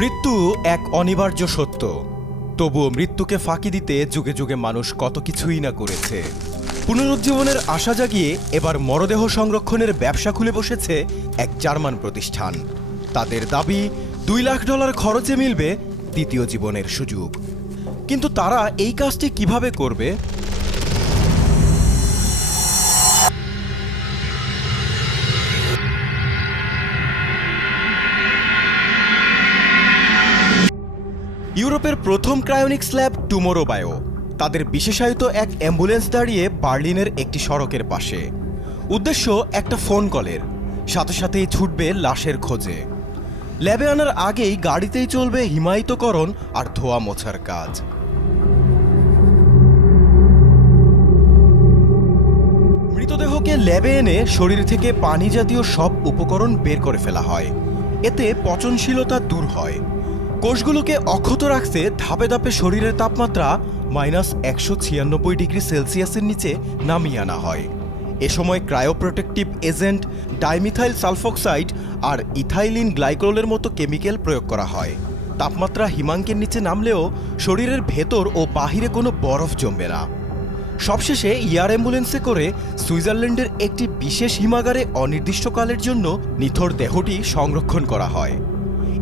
মৃত্যু এক অনিবার্য সত্য, তবুও মৃত্যুকে ফাঁকি দিতে যুগে যুগে মানুষ কত কিছুই না করেছে। পুনরুজ্জীবনের আশা জাগিয়ে এবার মরদেহ সংরক্ষণের ব্যবসা খুলে বসেছে এক জার্মান প্রতিষ্ঠান। তাদের দাবি $2 লাখ খরচে মিলবে দ্বিতীয় জীবনের সুযোগ। কিন্তু তারা এই কাজটি কিভাবে করবে? ইউরোপের প্রথম ক্রায়োনিক্স ল্যাব টুমোরো বায়ো তাদের বিশেষায়িত এক অ্যাম্বুলেন্স দাঁড়িয়ে বার্লিনের একটি সড়কের পাশে। উদ্দেশ্য একটা ফোন কলের, সাথে সাথেই ছুটবে লাশের খোঁজে। ল্যাবে আনার আগেই গাড়িতেই চলবে হিমায়িতকরণ আর ধোয়া মোছার কাজ। মৃতদেহকে ল্যাবে এনে শরীর থেকে পানি জাতীয় সব উপকরণ বের করে ফেলা হয়। এতে পচনশীলতা দূর হয়। কোষগুলোকে অক্ষত রাখতে ধাপে ধাপে শরীরের তাপমাত্রা -196 ডিগ্রি সেলসিয়াসের নিচে নামিয়ে আনা হয়। এ সময় ক্রায়োপ্রোটেক্টিভ এজেন্ট, ডাইমিথাইল সালফক্সাইড আর ইথাইলিন গ্লাইকোলের মতো কেমিক্যাল প্রয়োগ করা হয়। তাপমাত্রা হিমাঙ্কের নিচে নামলেও শরীরের ভেতর ও বাহিরে কোনো বরফ জমবে না। সবশেষে এয়ার অ্যাম্বুলেন্সে করে সুইজারল্যান্ডের একটি বিশেষ হিমাগারে অনির্দিষ্টকালের জন্য নিথর দেহটি সংরক্ষণ করা হয়।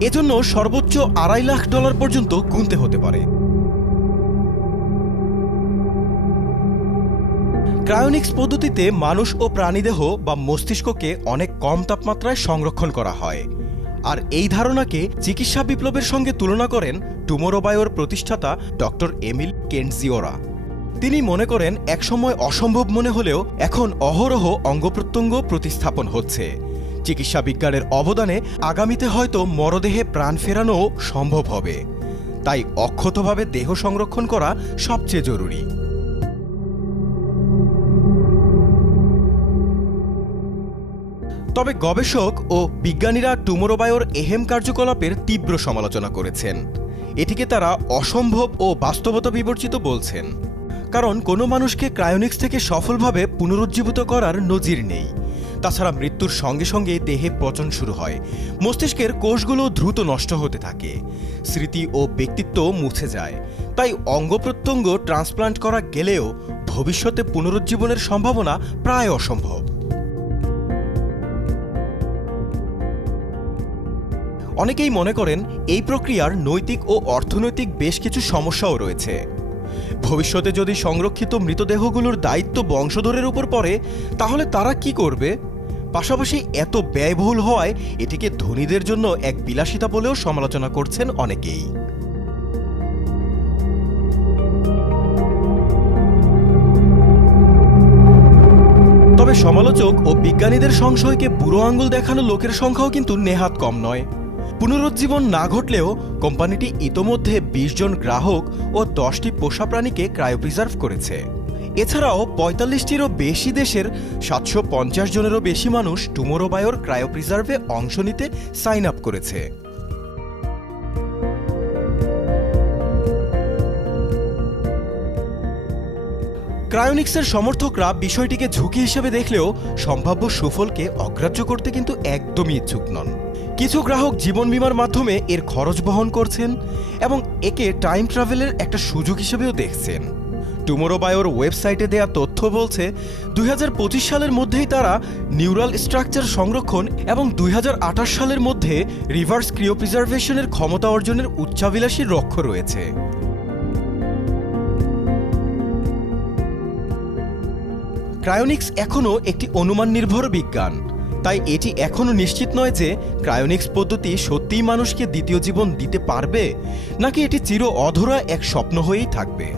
এজন্য সর্বোচ্চ $2.5 লাখ পর্যন্ত গুনতে হতে পারে। ক্রায়োনিক্স পদ্ধতিতে মানুষ ও প্রাণীদেহ বা মস্তিষ্ককে অনেক কম তাপমাত্রায় সংরক্ষণ করা হয়। আর এই ধারণাকে চিকিৎসা বিপ্লবের সঙ্গে তুলনা করেন টুমোরো বায়োর প্রতিষ্ঠাতা ডক্টর এমিল কেন্টজিওরা। তিনি মনে করেন একসময় অসম্ভব মনে হলেও এখন অহরহ অঙ্গপ্রত্যঙ্গ প্রতিস্থাপন হচ্ছে। চিকিৎসা বিজ্ঞানের অবদানে আগামীতে হয়তো মরদেহে প্রাণ ফেরানো সম্ভব হবে। তাই অক্ষতভাবে দেহ সংরক্ষণ করা সবচেয়ে জরুরি। তবে গবেষক ও বিজ্ঞানীরা টুমোরো বায়োর এহেম কার্যকলাপের তীব্র সমালোচনা করেছেন। এটিকে তারা অসম্ভব ও বাস্তবতা বিবর্জিত বলছেন। কারণ কোনো মানুষকে ক্রায়োনিক্স থেকে সফলভাবে পুনরুজ্জীবিত করার নজির নেই। তাছাড়া মৃত্যুর সঙ্গে সঙ্গে দেহে পচন শুরু হয়, মস্তিষ্কের কোষগুলো দ্রুত নষ্ট হতে থাকে, স্মৃতি ও ব্যক্তিত্ব মুছে যায়। তাই অঙ্গপ্রত্যঙ্গ ট্রান্সপ্লান্ট করা গেলেও ভবিষ্যতে পুনরুজ্জীবনের সম্ভাবনা প্রায় অসম্ভব। অনেকেই মনে করেন এই প্রক্রিয়ার নৈতিক ও অর্থনৈতিক বেশ কিছু সমস্যাও রয়েছে। ভবিষ্যতে যদি সংরক্ষিত মৃতদেহগুলোর দায়িত্ব বংশধরের উপর পড়ে, তাহলে তারা কি করবে? পাশাপাশি এত ব্যয়বহুল হওয়ায় এটিকে ধনীদের জন্য এক বিলাসিতা বলেও সমালোচনা করছেন অনেকেই। তবে সমালোচক ও বিজ্ঞানীদের সংশয়কে বুড়ো আঙুল দেখানো লোকের সংখ্যাও কিন্তু নেহাত কম নয়। পুনরুজ্জীবন না ঘটলেও কোম্পানিটি ইতোমধ্যে 20 জন গ্রাহক ও 10টি পোষা প্রাণীকে ক্রায়োপ্রিজার্ভ করেছে। এছাড়াও 45টিরও বেশি দেশের 750 জনেরও বেশি মানুষ টুমোরো বায়োর ক্রায়োপ্রিজার্ভে অংশ নিতে সাইন আপ করেছে। ক্রায়োনিক্সের সমর্থকরা বিষয়টিকে ঝুঁকি হিসেবে দেখলেও সম্ভাব্য সুফলকে অগ্রাহ্য করতে কিন্তু একদমই ইচ্ছুক নন। কিছু গ্রাহক জীবন বীমার মাধ্যমে এর খরচ বহন করছেন এবং একে টাইম ট্রাভেলের একটা সুযোগ হিসেবেও দেখছেন। টুমোরো বায়োর ওয়েবসাইটে দেয়া তথ্য বলছে 2025 সালের মধ্যেই তারা নিউরাল স্ট্রাকচার সংরক্ষণ এবং 2028 সালের মধ্যে রিভার্স ক্রিওপ্রিজার্ভেশনের ক্ষমতা অর্জনের উচ্চাভিলাষী লক্ষ্য রয়েছে। ক্রায়োনিক্স এখনও একটি অনুমান নির্ভর বিজ্ঞান, তাই এটি এখনও নিশ্চিত নয় যে ক্রায়োনিক্স পদ্ধতি সত্যিই মানুষকে দ্বিতীয় জীবন দিতে পারবে নাকি এটি চির অধরা এক স্বপ্ন হয়েই থাকবে।